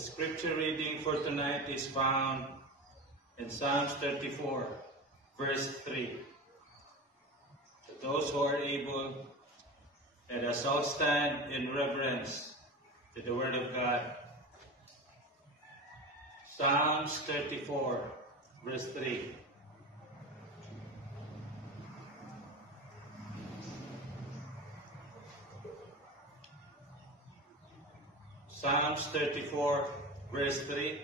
scripture reading for tonight is found in Psalms 34, verse 3. To those who are able, let us all stand in reverence to the Word of God. Psalms 34, verse 3. Psalms 34, verse 3.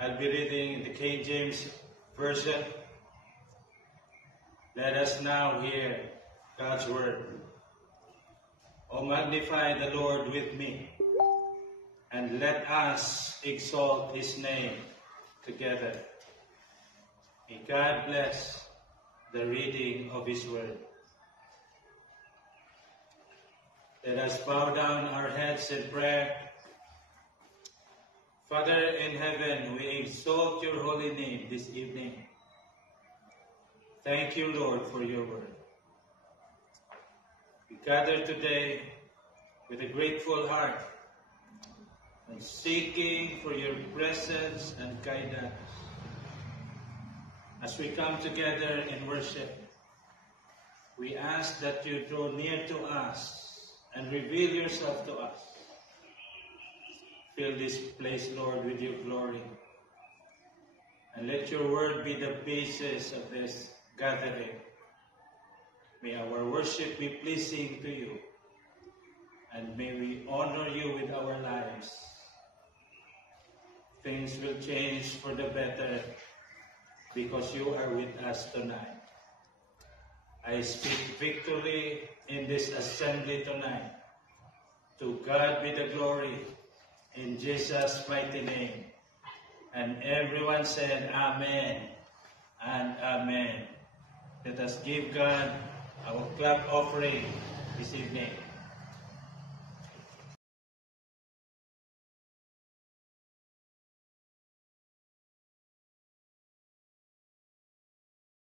I'll be reading in the King James Version. Let us now hear God's word. O magnify the Lord with me, and let us exalt his name together. May God bless the reading of his word. Let us bow down our heads in prayer. Father in heaven, we exalt your holy name this evening. Thank you, Lord, for your word. We gather today with a grateful heart and seeking for your presence and guidance. As we come together in worship, we ask that you draw near to us and reveal yourself to us. Fill this place, Lord, with your glory. And let your word be the basis of this gathering. May our worship be pleasing to you. And may we honor you with our lives. Things will change for the better because you are with us tonight. I speak victory in this assembly tonight. To God be the glory, in Jesus' mighty name. And everyone said amen and amen. Let us give God our clap offering this evening.